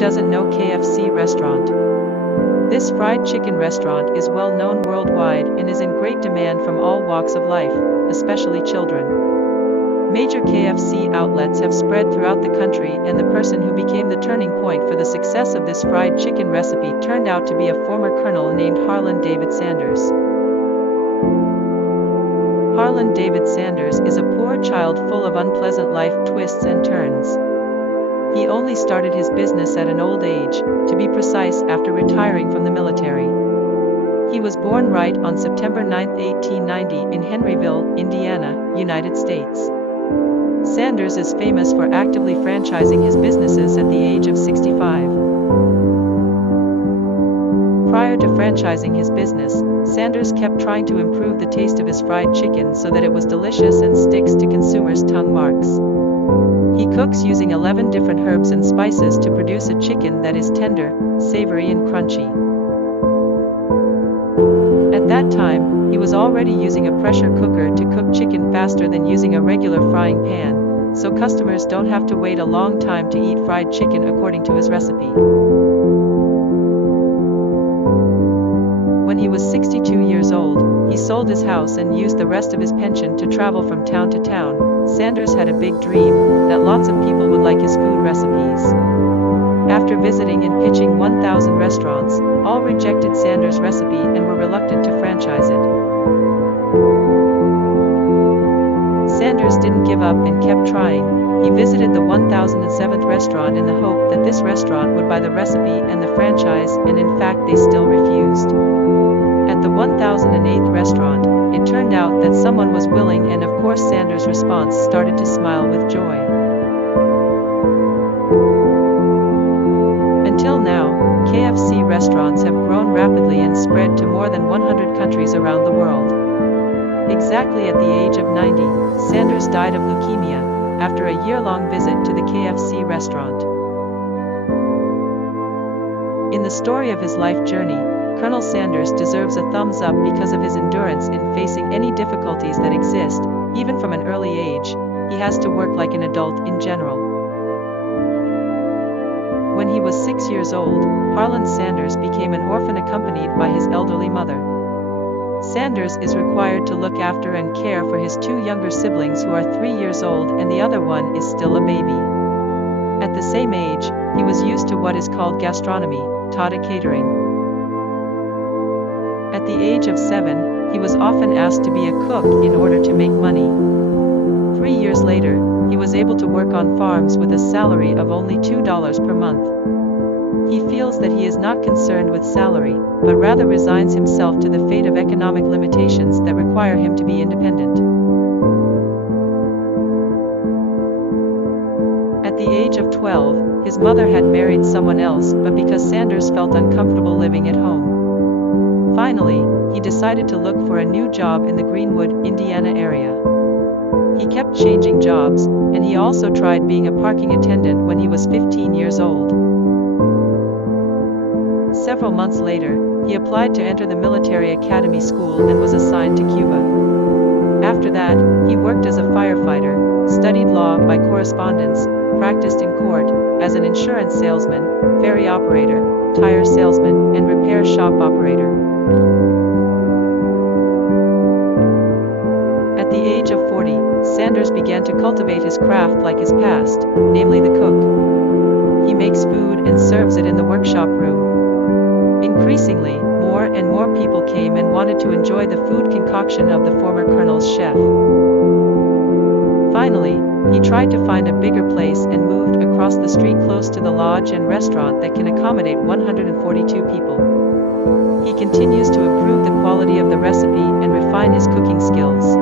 doesn't know KFC restaurant? This fried chicken restaurant is well known worldwide and is in great demand from all walks of life, especially children. Major KFC outlets have spread throughout the country, and the person who became the turning point for the success of this fried chicken recipe turned out to be a former colonel named Harland David Sanders. Harland David Sanders is a poor child full of unpleasant life twists and turns. He only started his business at an old age, to be precise after retiring from the military. He was born right on September 9, 1890 in Henryville, Indiana, United States. Sanders is famous for actively franchising his businesses at the age of 65. Prior to franchising his business, Sanders kept trying to improve the taste of his fried chicken so that it was delicious and sticks to consumers' tongue marks. He cooks using 11 different herbs and spices to produce a chicken that is tender, savory and crunchy. At that time, he was already using a pressure cooker to cook chicken faster than using a regular frying pan, so customers don't have to wait a long time to eat fried chicken according to his recipe. When he was 62 years old, he sold his house and used the rest of his pension to travel from town to town. Sanders had a big dream, that lots of people would like his food recipes. After visiting and pitching 1,000 restaurants, all rejected Sanders' recipe and were reluctant to franchise it. Sanders didn't give up and kept trying. He visited the 1007th restaurant in the hope that this restaurant would buy the recipe and the franchise, and in fact they still refused. At the 1008th restaurant, it turned out that someone was willing, and of course Sanders' response started to smile with joy. Until now, KFC restaurants have grown rapidly and spread to more than 100 countries around the world. Exactly at the age of 90, Sanders died of leukemia, after a year-long visit to the KFC restaurant. In the story of his life journey, Colonel Sanders deserves a thumbs up because of his endurance in facing any difficulties that exist. Even from an early age, he has to work like an adult in general. When he was 6 years old, Harland Sanders became an orphan accompanied by his elderly mother. Sanders is required to look after and care for his two younger siblings who are 3 years old and the other one is still a baby. At the same age, he was used to what is called gastronomy, taught at catering. At the age of 7, he was often asked to be a cook in order to make money. 3 years later, he was able to work on farms with a salary of only $2 per month. He feels that he is not concerned with salary, but rather resigns himself to the fate of economic limitations that require him to be independent. At the age of 12, his mother had married someone else, but because Sanders felt uncomfortable living at home. Finally, he decided to look for a new job in the Greenwood, Indiana area. He kept changing jobs, and he also tried being a parking attendant when he was 15 years old. Several months later, he applied to enter the military academy school and was assigned to Cuba. After that, he worked as a firefighter, studied law by correspondence, practiced in court, as an insurance salesman, ferry operator, tire salesman, and repair shop operator. At the age of 40, Sanders began to cultivate his craft like his past, namely the cook. He makes food and serves it in the workshop room. Increasingly, more and more people came and wanted to enjoy the food concoction of the former colonel's chef. Finally, he tried to find a bigger place and moved across the street close to the lodge and restaurant that can accommodate 142 people. He continues to improve the quality of the recipe and refine his cooking skills.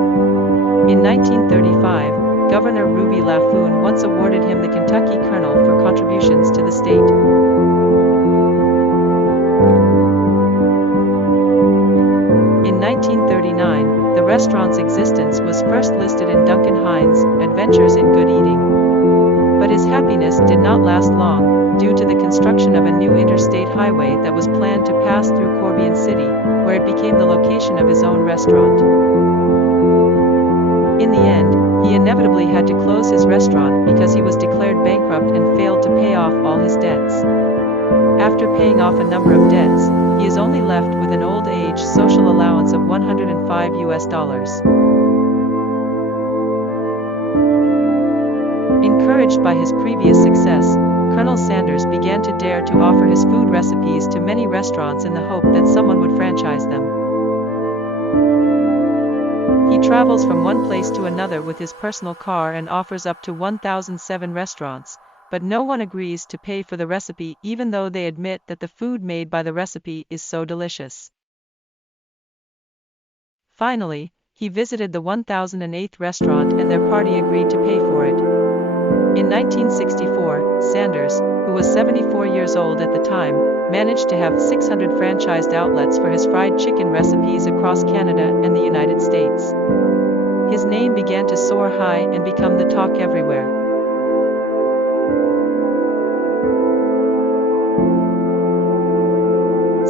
In 1935, Governor Ruby Laffoon once awarded him the Kentucky Colonel for contributions to the state. In 1939, the restaurant's existence was first listed in Duncan Hines' Adventures in Good Eating. But his happiness did not last long, due to the construction of a new interstate highway that was planned to pass through Corbion City, where it became the location of his own restaurant. In the end, he inevitably had to close his restaurant because he was declared bankrupt and failed to pay off all his debts. paying off a number of debts, he is only left with an old age social allowance of $105. Encouraged by his previous success, Colonel Sanders began to dare to offer his food recipes to many restaurants in the hope that someone would franchise them. He travels from one place to another with his personal car and offers up to 1,007 restaurants, but no one agrees to pay for the recipe even though they admit that the food made by the recipe is so delicious. Finally, he visited the 1008th restaurant and their party agreed to pay for it. In 1964, Sanders, who was 74 years old at the time, managed to have 600 franchised outlets for his fried chicken recipes across Canada and the United States. His name began to soar high and become the talk everywhere.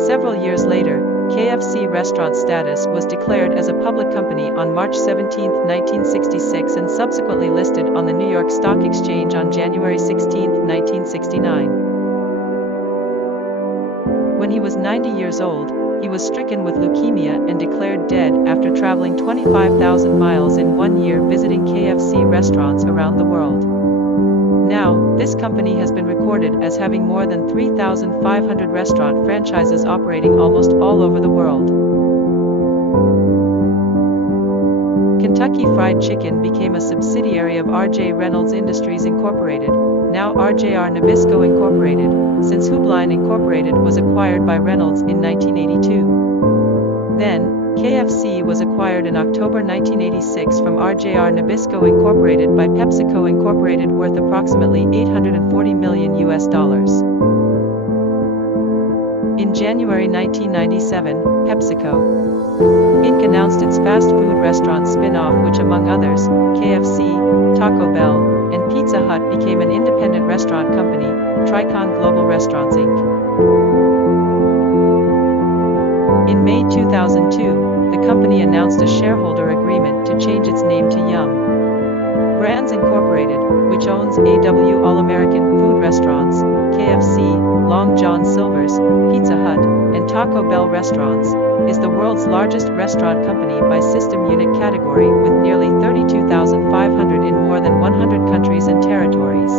Several years later, KFC restaurant status was declared as a public company on March 17, 1966 and subsequently listed on the New York Stock Exchange on January 16, 1969. When he was 90 years old, he was stricken with leukemia and declared dead after traveling 25,000 miles in 1 year visiting KFC restaurants around the world. Now, this company has been recorded as having more than 3,500 restaurant franchises operating almost all over the world. Kentucky Fried Chicken became a subsidiary of R.J. Reynolds Industries Incorporated, now RJR Nabisco Incorporated, since Hoobline Incorporated was acquired by Reynolds in 1982. Then, KFC was acquired in October 1986 from RJR Nabisco Incorporated by PepsiCo Incorporated, worth approximately $840 million. In January 1997, PepsiCo Inc. announced its fast food restaurant spin-off, which among others, KFC, Taco Bell, and Pizza Hut became an independent restaurant company, Tricon Global Restaurants Inc. In May 2002, the company announced a shareholder agreement to change its name to Yum! Brands Incorporated, which owns AW All-American Food Restaurants, KFC, Long John Silver's, Pizza Hut, and Taco Bell Restaurants, is the world's largest restaurant company by system unit category, with nearly 32,500 in more than 100 countries and territories.